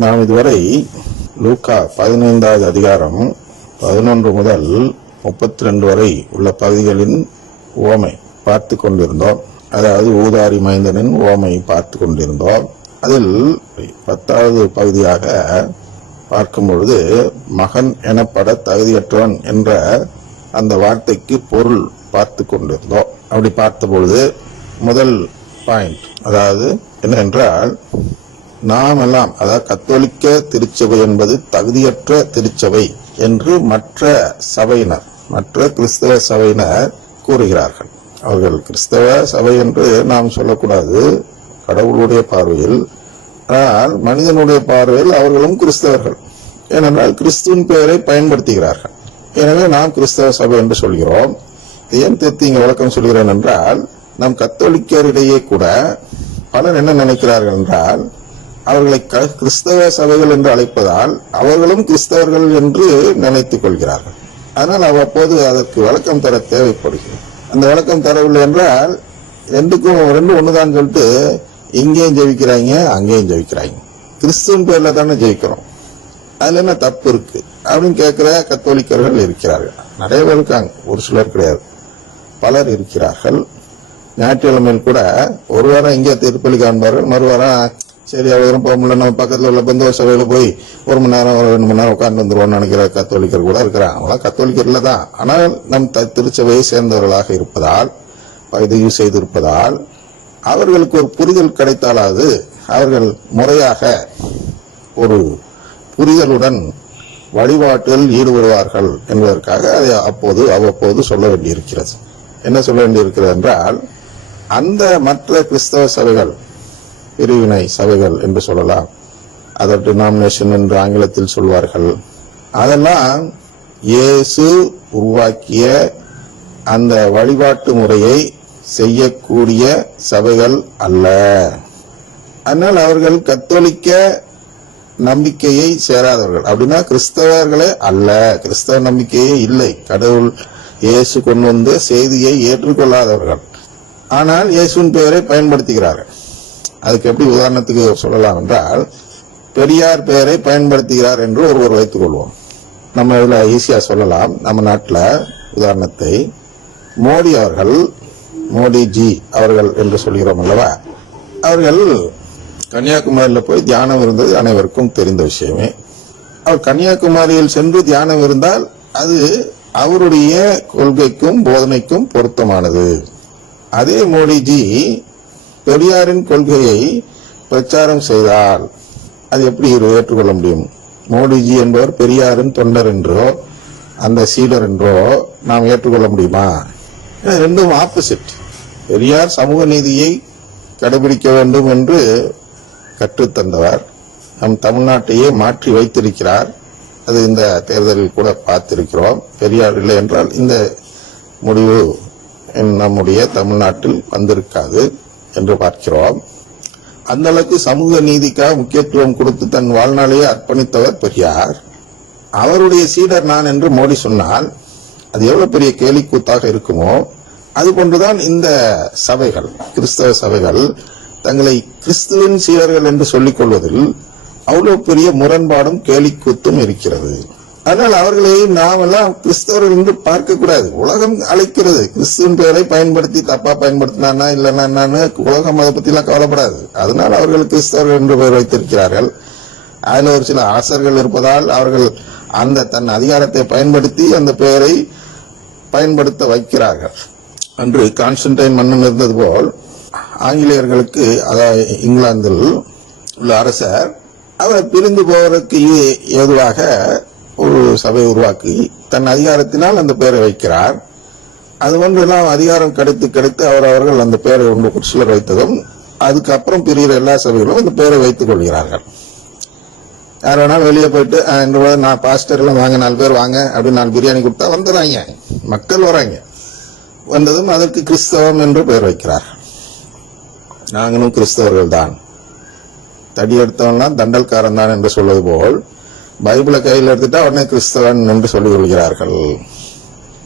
நாம் இதுவரை லூக்கா 15வது அதிகாரம் 11 முதல் 32 வரை உள்ள பகுதிகளின் உவமை பார்த்து கொண்டிருந்தோம். அதாவது ஊதாரி மைந்தனின் உவமை பார்த்து கொண்டிருந்தோம். அதில் 10வது பகுதியாக பார்க்கும் பொழுது மகன் எனப்பட தகுதியற்றவன் என்ற அந்த வார்த்தைக்கு பொருள் பார்த்து கொண்டிருந்தோம். அப்படி பார்த்த பொழுது முதல் பாயிண்ட் அதாவது என்னவென்றால், நாம் எல்லாம் அதாவது கத்தோலிக்க திருச்சபை என்பது தகுதியற்ற திருச்சபை என்று மற்ற சபையினர், மற்ற கிறிஸ்தவ சபையினர் கூறுகிறார்கள். அவர்கள் கிறிஸ்தவ சபை என்று நாம் சொல்லக்கூடாது கடவுளுடைய பார்வையில். ஆனால் மனிதனுடைய பார்வையில் அவர்களும் கிறிஸ்தவர்கள். ஏனென்றால் கிறிஸ்துவின் பெயரை பயன்படுத்துகிறார்கள். எனவே நாம் கிறிஸ்தவ சபை என்று சொல்கிறோம். ஏன் தேர்த்தி இங்க விளக்கம் சொல்கிறேன் என்றால், நம் கத்தோலிக்கரிடையே கூட பலர் என்ன நினைக்கிறார்கள் என்றால், அவர்களை கிறிஸ்தவ சபைகள் என்று அழைப்பதால் அவர்களும் கிறிஸ்தவர்கள் என்று நினைத்துக் கொள்கிறார்கள். அதனால் அவ்வப்போது அதற்கு விளக்கம் தர தேவைப்படுகிறது. அந்த விளக்கம் தரவில்லை என்றால் ரெண்டு ஒண்ணுதான் சொல்லிட்டு இங்கேயும் ஜெயிக்கிறாங்க அங்கேயும் ஜெயிக்கிறாங்க. கிறிஸ்துவின் பேர்ல தானே ஜெயிக்கிறோம், அதுல என்ன தப்பு இருக்கு அப்படின்னு கேட்கிற கத்தோலிக்கர்கள் இருக்கிறார்கள். நிறைய பேர் இருக்காங்க, ஒரு சிலர் கிடையாது, பலர் இருக்கிறார்கள். ஞாயிற்றுக்கிழமையில் கூட ஒரு வாரம் இங்கே திருப்பலி காண்பார்கள், மறுவாரம் சரி அவரும் போக முடியல, நம்ம பக்கத்தில் உள்ள பந்தோபஸ்து சபையில போய் 1 மணி நேரம் 2 மணி நேரம் உட்கார்ந்து வந்துருவோம்னு நினைக்கிற கத்தோலிக்கர் கூட இருக்கிறாங்க. அவங்களாம் கத்தோலிக்கர்ல தான், ஆனால் நம் திருச்சபையை சேர்ந்தவர்களாக இருப்பதால், பதிவு செய்திருப்பதால் அவர்களுக்கு ஒரு புரிதல் கிடைத்தாலாவது அவர்கள் முறையாக ஒரு புரிதலுடன் வழிபாட்டில் ஈடுபடுவார்கள் என்பதற்காக அதை அவ்வப்போது சொல்ல வேண்டியிருக்கிறது. என்ன சொல்ல வேண்டியிருக்கிறது என்றால், அந்த மற்ற கிறிஸ்தவ சபைகள், பிரிவினை சபைகள் என்று சொல்லலாம், அதர் டினாமினேஷன் என்று ஆங்கிலத்தில் சொல்வார்கள், அதெல்லாம் இயேசு உருவாக்கிய அந்த வழிபாட்டு முறையை செய்யக்கூடிய சபைகள் அல்ல. அதனால் அவர்கள் கத்தோலிக்க நம்பிக்கையை சேராதவர்கள். அப்படின்னா கிறிஸ்தவர்களே அல்ல, கிறிஸ்தவ நம்பிக்கையே இல்லை, கடவுள் இயேசு கொண்டு வந்த செய்தியை ஏற்றுக்கொள்ளாதவர்கள். ஆனால் இயேசுவின் பெயரை பயன்படுத்துகிறார்கள். அதுக்கு எப்படி உதாரணத்துக்கு சொல்லலாம் என்றால், பெரியார் பெயரை பயன்படுத்துகிறார் என்று ஒருவர் வைத்துக் கொள்வோம். நம்ம இதுல ஈஸியா சொல்லலாம். நம்ம நாட்டில் உதாரணத்தை மோடிஜி அவர்கள் என்று சொல்கிறோம் அல்லவா, அவர்கள் கன்னியாகுமரியில் போய் தியானம் இருந்தது அனைவருக்கும் தெரிந்த விஷயமே. அவர் கன்னியாகுமரியில் சென்று தியானம் இருந்தால் அது அவருடைய கொள்கைக்கும் போதனைக்கும் பொருத்தமானது. அதே மோடிஜி பெரியாரின் கொள்கையை பிரச்சாரம் செய்தால் அது எப்படி ஏற்றுக்கொள்ள முடியும்? மோடிஜி என்பவர் பெரியாரின் தொண்டர் என்றோ அந்த சீடர் என்றோ நாம் ஏற்றுக்கொள்ள முடியுமா? ரெண்டும் ஆப்போசிட். பெரியார் சமூக நீதியை கடைபிடிக்க வேண்டும் என்று கற்றுத்தந்தவர், நம் தமிழ்நாட்டையே மாற்றி வைத்திருக்கிறார். அது இந்த தேர்தலில் கூட பார்த்திருக்கிறோம். பெரியார் இல்லை என்றால் இந்த முடிவு நம்முடைய தமிழ்நாட்டில் வந்திருக்காது என்று பார்க்கிறோம். அந்த அளவுக்கு சமூக நீதிக்காக முக்கியத்துவம் கொடுத்து தன் வாழ்நாளையே அர்ப்பணித்தவர் பெரியார். அவருடைய சீடர் நான் என்று மோடி சொன்னால் அது எவ்வளவு பெரிய கேலிக்கூத்தாக இருக்குமோ, அது போன்றுதான் இந்த சபைகள், கிறிஸ்தவ சபைகள் தங்களை கிறிஸ்துவின் சீடர்கள் என்று சொல்லிக் கொள்வதில் அவ்வளவு பெரிய முரண்பாடும் கேலிக்கூத்தும் இருக்கிறது. அதனால் அவர்களை நாம் எல்லாம் கிறிஸ்தவர்கள் என்று பார்க்க கூடாது. உலகம் அழைக்கிறது, கிறிஸ்துவின் பெயரை பயன்படுத்தி தப்பா பயன்படுத்தினா இல்லைன்னா உலகம் அதை பத்தி எல்லாம் கவலைப்படாது. அதனால் அவர்கள் கிறிஸ்தவர்கள் என்று பெயர் வைத்திருக்கிறார்கள். அதுல ஒரு சில அரசர்கள் இருப்பதால் அவர்கள் அந்த தன் அதிகாரத்தை பயன்படுத்தி அந்த பெயரை பயன்படுத்த வைக்கிறார்கள். அன்று கான்ஸ்டன்டைன் மன்னன் இருந்தது போல் ஆங்கிலேயர்களுக்கு, அதாவது இங்கிலாந்தில் உள்ள அரசர், அவர் பிரிந்து போவதற்கு ஏதுவாக ஒரு சபை உருவாக்கி தன் அதிகாரத்தினால் அந்த பெயரை வைக்கிறார். அது ஒன்றெல்லாம் அதிகாரம் கிடைத்து அவர்கள் அந்த பெயரை ஒன்று சிலர் வைத்ததும் அதுக்கப்புறம் பிரிகிற எல்லா சபைகளும் அந்த பெயரை வைத்துக் கொள்கிறார்கள். யார் வேணாலும் வெளியே போயிட்டு நான் பாஸ்டர் எல்லாம் வாங்க 4 பேர் வாங்க அப்படின்னு 4 பிரியாணி கொடுத்தா வந்துடுறாங்க, மக்கள் வராங்க. வந்ததும் அதற்கு கிறிஸ்தவம் என்று பெயர் வைக்கிறார்கள். நாங்களும் கிறிஸ்தவர்கள் தான், தடி எடுத்தவன்லாம் தண்டல்காரன் தான் என்று சொல்வது போல் பைபிளை கையில் எடுத்துட்டா உடனே கிறிஸ்தவன் என்று சொல்லிக் கொள்கிறார்கள்.